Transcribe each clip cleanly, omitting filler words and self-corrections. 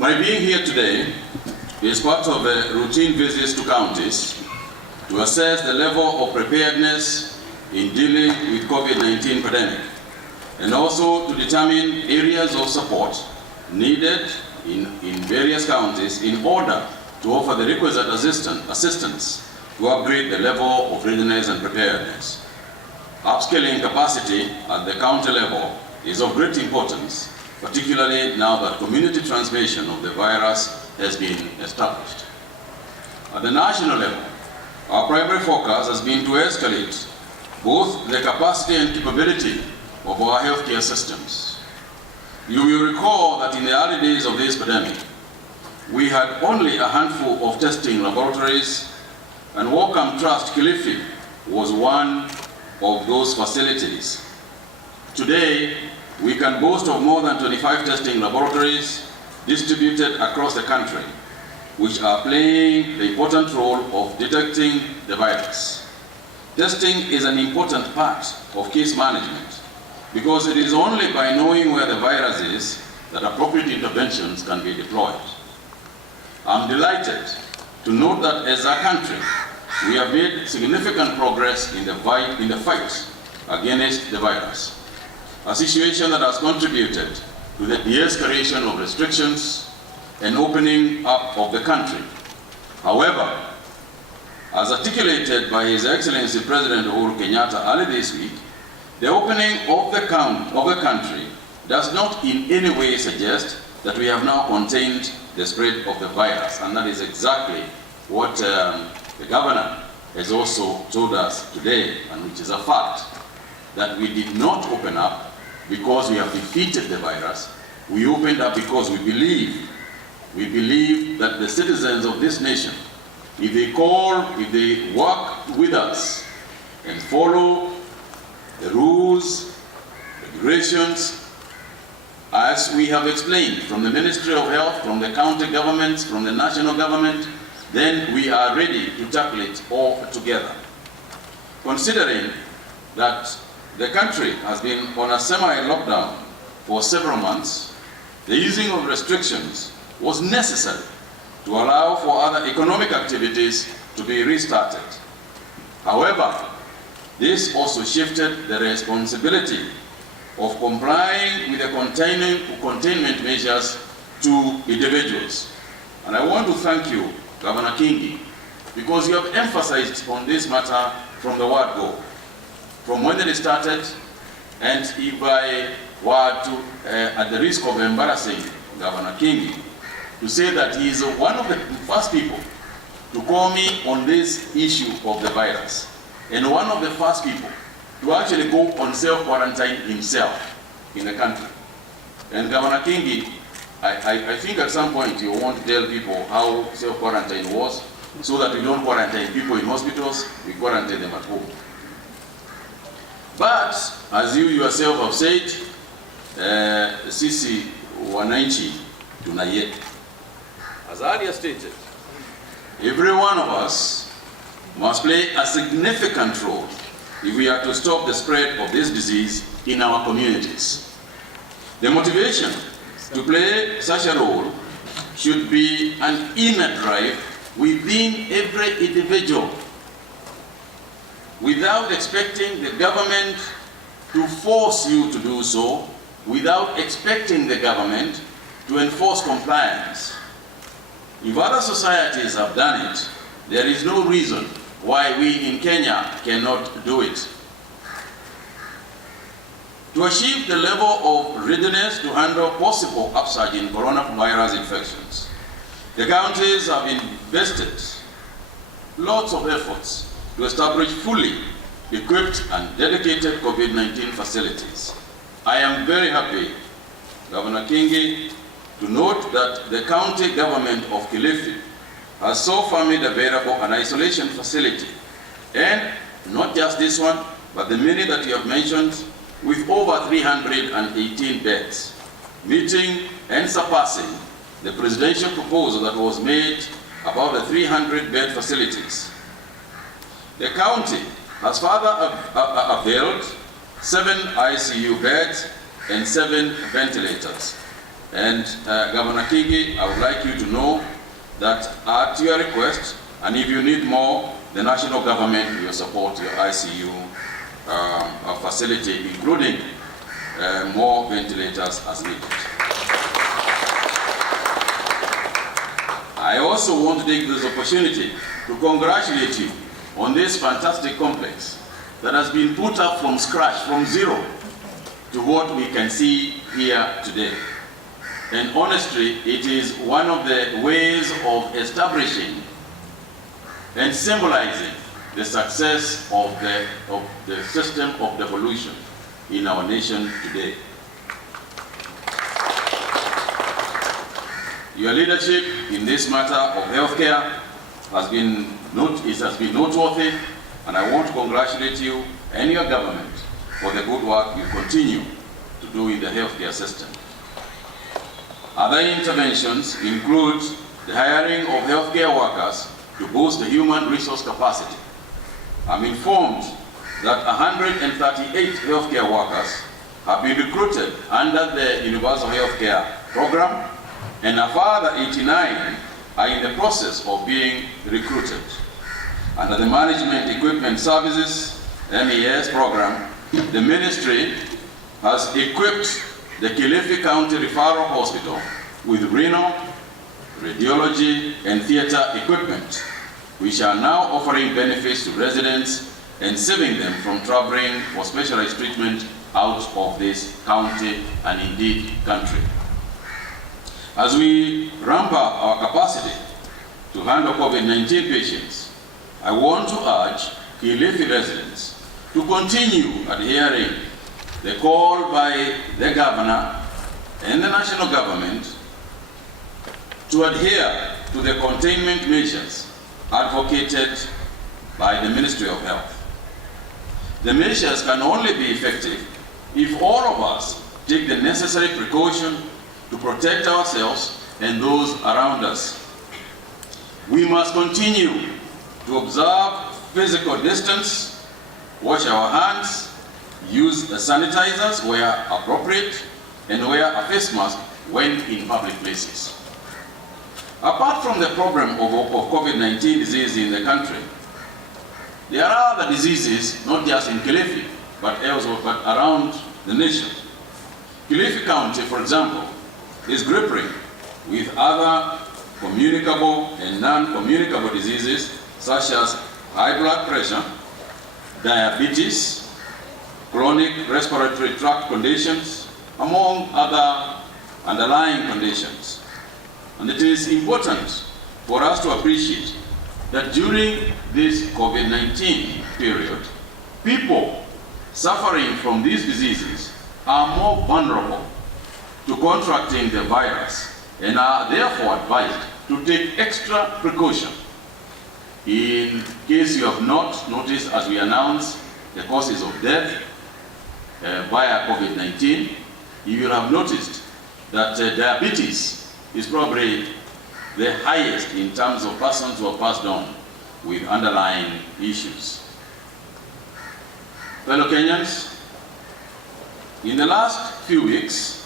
My being here today is part of routine visits to counties to assess the level of preparedness in dealing with COVID-19 pandemic, and also to determine areas of support needed in various counties in order to offer the requisite assistance to upgrade the level of readiness and preparedness. Upscaling capacity at the county level is of great importance, particularly now that community transmission of the virus has been established. At the national level, our primary focus has been to escalate both the capacity and capability of our healthcare systems. You will recall that in the early days of this pandemic, we had only a handful of testing laboratories, and Wellcome Trust Kilifi was one of those facilities. Today, we can boast of more than 25 testing laboratories distributed across the country, which are playing the important role of detecting the virus. Testing is an important part of case management because it is only by knowing where the virus is that appropriate interventions can be deployed. I'm delighted to note that as a country, we have made significant progress in the fight against the virus, a situation that has contributed to the de-escalation of restrictions and opening up of the country. However, as articulated by His Excellency President Uhuru Kenyatta early this week, the opening of the country does not in any way suggest that we have now contained the spread of the virus, and that is exactly what the governor has also told us today, and which is a fact, that we did not open up because we have defeated the virus. We opened up because we believe that the citizens of this nation, if they work with us and follow the rules, regulations, as we have explained from the Ministry of Health, from the county governments, from the national government, then we are ready to tackle it all together. Considering that the country has been on a semi-lockdown for several months, the easing of restrictions was necessary to allow for other economic activities to be restarted. However, this also shifted the responsibility of complying with the containment measures to individuals. And I want to thank you, Governor Kingi, because you have emphasized on this matter from the word go, from when it started. And if I were to, at the risk of embarrassing Governor Kingi, to say that he is one of the first people to call me on this issue of the virus, and one of the first people to actually go on self-quarantine himself in the country. And Governor Kingi, I think at some point you want to tell people how self-quarantine was, so that we don't quarantine people in hospitals, we quarantine them at home. But, as you yourself have said, sisi wananchi tunaye. As earlier stated, every one of us must play a significant role if we are to stop the spread of this disease in our communities. The motivation to play such a role should be an inner drive within every individual, without expecting the government to force you to do so, without expecting the government to enforce compliance. If other societies have done it, there is no reason why we in Kenya cannot do it. To achieve the level of readiness to handle possible upsurge in coronavirus infections, the counties have invested lots of efforts to establish fully equipped and dedicated COVID-19 facilities. I am very happy, Governor Kingi, to note that the county government of Kilifi has so far made available an isolation facility, and not just this one, but the many that you have mentioned, with over 318 beds, meeting and surpassing the presidential proposal that was made about the 300-bed facilities. The county has further availed 7 ICU beds and 7 ventilators. And Governor Kingi, I would like you to know that at your request, and if you need more, the national government will support your ICU facility, including more ventilators as needed. I also want to take this opportunity to congratulate you on this fantastic complex that has been put up from scratch, from zero, to what we can see here today. And honestly, it is one of the ways of establishing and symbolizing the success of the system of devolution in our nation today. Your leadership in this matter of healthcare has been noteworthy, and I want to congratulate you and your government for the good work you continue to do in the healthcare system. Other interventions include the hiring of healthcare workers to boost the human resource capacity. I'm informed that 138 healthcare workers have been recruited under the Universal Healthcare Program, and a further 89 are in the process of being recruited. Under the Management Equipment Services MES program, the ministry has equipped the Kilifi County Referral Hospital with renal, radiology, and theater equipment, which are now offering benefits to residents and saving them from traveling for specialized treatment out of this county and indeed country. As we ramp up our capacity to handle COVID-19 patients, I want to urge Kilifi residents to continue adhering the call by the governor and the national government to adhere to the containment measures advocated by the Ministry of Health. The measures can only be effective if all of us take the necessary precaution to protect ourselves and those around us. We must continue to observe physical distance, wash our hands, use sanitizers where appropriate, and wear a face mask when in public places. Apart from the problem of COVID-19 disease in the country, there are other diseases, not just in Kilifi, but elsewhere, but around the nation. Kilifi County, for example, is grappling with other communicable and non-communicable diseases such as high blood pressure, diabetes, chronic respiratory tract conditions, among other underlying conditions. And it is important for us to appreciate that during this COVID-19 period, people suffering from these diseases are more vulnerable to contracting the virus and are therefore advised to take extra precaution. In case you have not noticed, as we announce the causes of death via COVID-19, you will have noticed that diabetes is probably the highest in terms of persons who are passed on with underlying issues. Fellow Kenyans, in the last few weeks,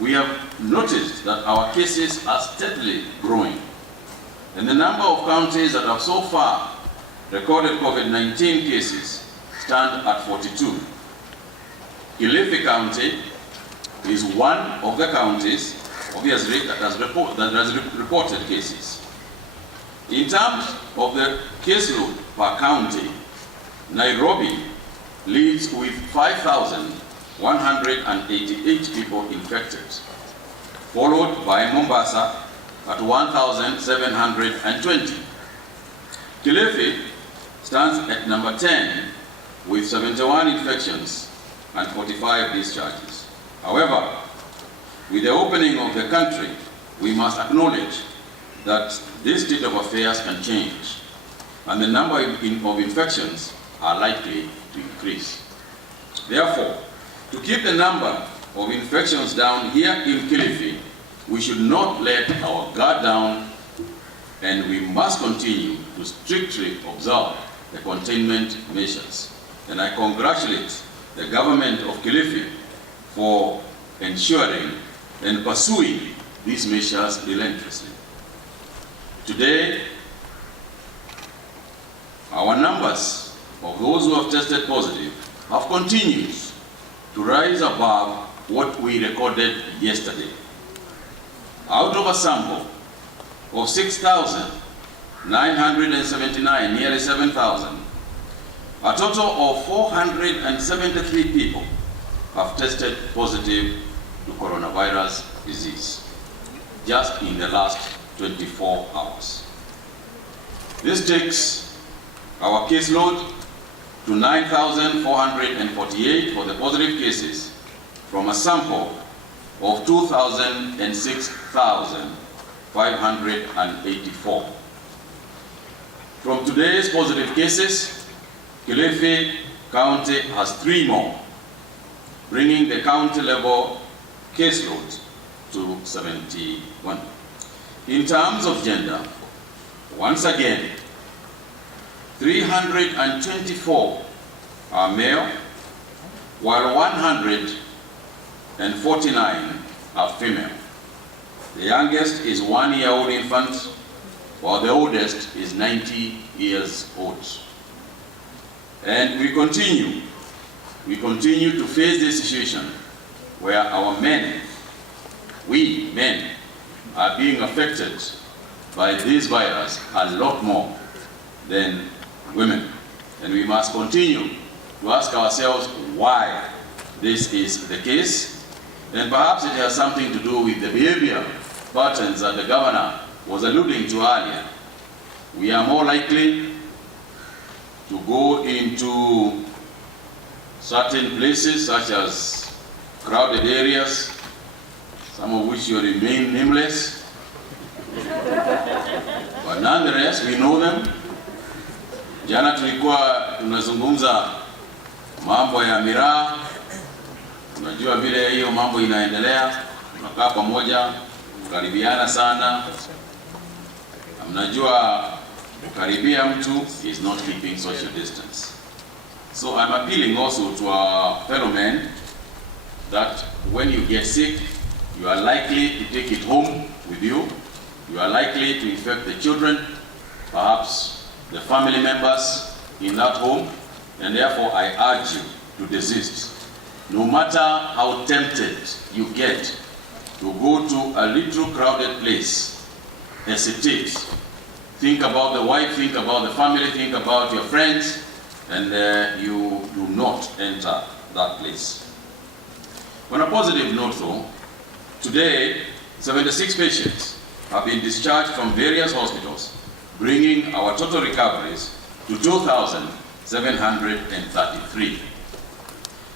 we have noticed that our cases are steadily growing, and the number of counties that have so far recorded COVID-19 cases stand at 42. Kilifi County is one of the counties, obviously, that has reported cases. In terms of the caseload per county, Nairobi leads with 5,188 people infected, followed by Mombasa at 1,720. Kilifi stands at number 10 with 71 infections and 45 discharges. However, with the opening of the country, we must acknowledge that this state of affairs can change, and the number of infections are likely to increase. Therefore, to keep the number of infections down here in Kilifi, we should not let our guard down, and we must continue to strictly observe the containment measures. And I congratulate the government of Kilifi for ensuring and pursuing these measures relentlessly. Today, our numbers of those who have tested positive have continued to rise above what we recorded yesterday. Out of a sample of 6,979, nearly 7,000, a total of 473 people have tested positive to coronavirus disease just in the last 24 hours. This takes our caseload to 9,448 for the positive cases from a sample of 206,584. From today's positive cases, Kilifi County has 3 more, bringing the county level caseload to 71. In terms of gender, once again, 324 are male, while 149 are female. The youngest is 1-year-old infant, while the oldest is 90 years old. And we continue to face this situation where our men, we men, are being affected by this virus a lot more than women. And we must continue to ask ourselves why this is the case. And perhaps it has something to do with the behavior patterns that the governor was alluding to earlier. We are more likely to go into certain places such as crowded areas, some of which will remain nameless. But nonetheless, we know them. Jana tulikuwa tunazungumza mambo ya miraa. Unajua vile hiyo mambo inaendelea, tunakaa pamoja, kukaribiana sana. Mnajua kukaribia mtu is not keeping social distance. So I'm appealing also to our fellow men that when you get sick, you are likely to take it home with you. You are likely to infect the children, perhaps the family members in that home, and therefore I urge you to desist. No matter how tempted you get to go to a little crowded place, hesitate. Think about the wife, think about the family, think about your friends, and you do not enter that place. On a positive note though, today 76 patients have been discharged from various hospitals, bringing our total recoveries to 2,733.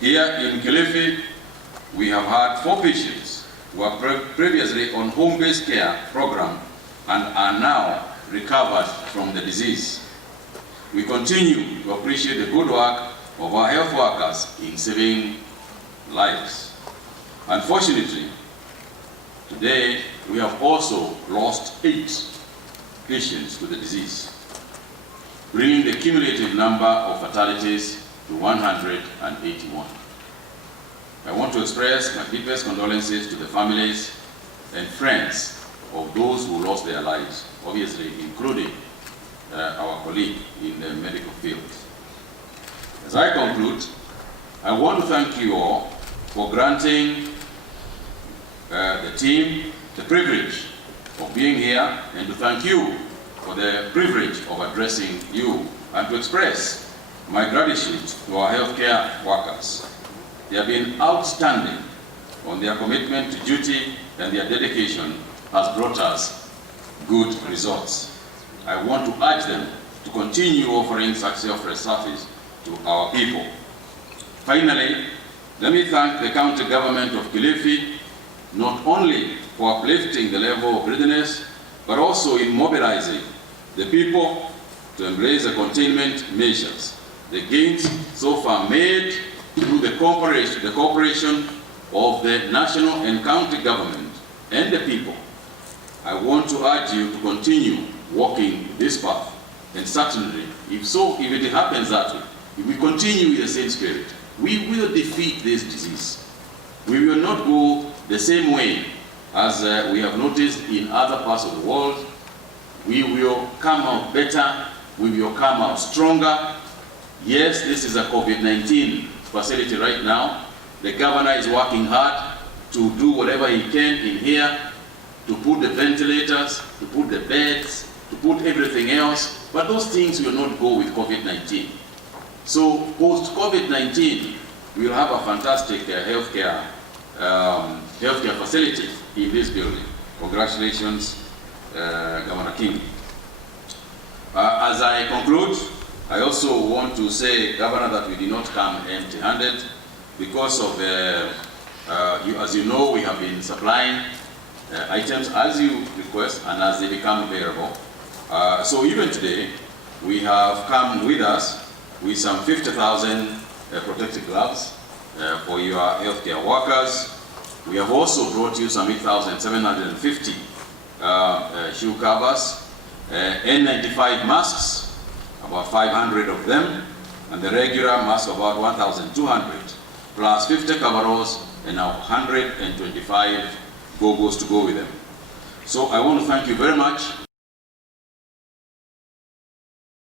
Here in Kilifi, we have had 4 patients who were previously on home-based care program and are now recovered from the disease. We continue to appreciate the good work of our health workers in saving lives. Unfortunately, today we have also lost 8 patients to the disease, bringing the cumulative number of fatalities to 181. I want to express my deepest condolences to the families and friends of those who lost their lives, obviously including our colleague in the medical field. As I conclude, I want to thank you all for granting the team the privilege of being here, and to thank you for the privilege of addressing you, and to express my gratitude to our healthcare workers. They have been outstanding on their commitment to duty, and their dedication has brought us good results. I want to urge them to continue offering such selfless service to our people. Finally, let me thank the county government of Kilifi not only for uplifting the level of readiness, but also in mobilizing the people to embrace the containment measures. The gains so far made through the cooperation of the national and county government and the people. I want to urge you to continue walking this path, and certainly, if it happens that way, if we continue with the same spirit, we will defeat this disease. We will not go the same way as we have noticed in other parts of the world, we will come out better, we will come out stronger. Yes, this is a COVID-19 facility right now. The governor is working hard to do whatever he can in here, to put the ventilators, to put the beds, to put everything else, but those things will not go with COVID-19. So post-COVID-19, we will have a fantastic healthcare facility in this building. Congratulations, Governor King. As I conclude, I also want to say, Governor, that we did not come empty-handed because of, as you know, we have been supplying items as you request and as they become available. So even today, we have come with us with some 50,000 protective gloves for your healthcare workers. We have also brought you some 8,750 shoe covers, N95 masks, about 500 of them, and the regular mask about 1,200, plus 50 coveralls and now 125 go-go's to go with them. So I want to thank you very much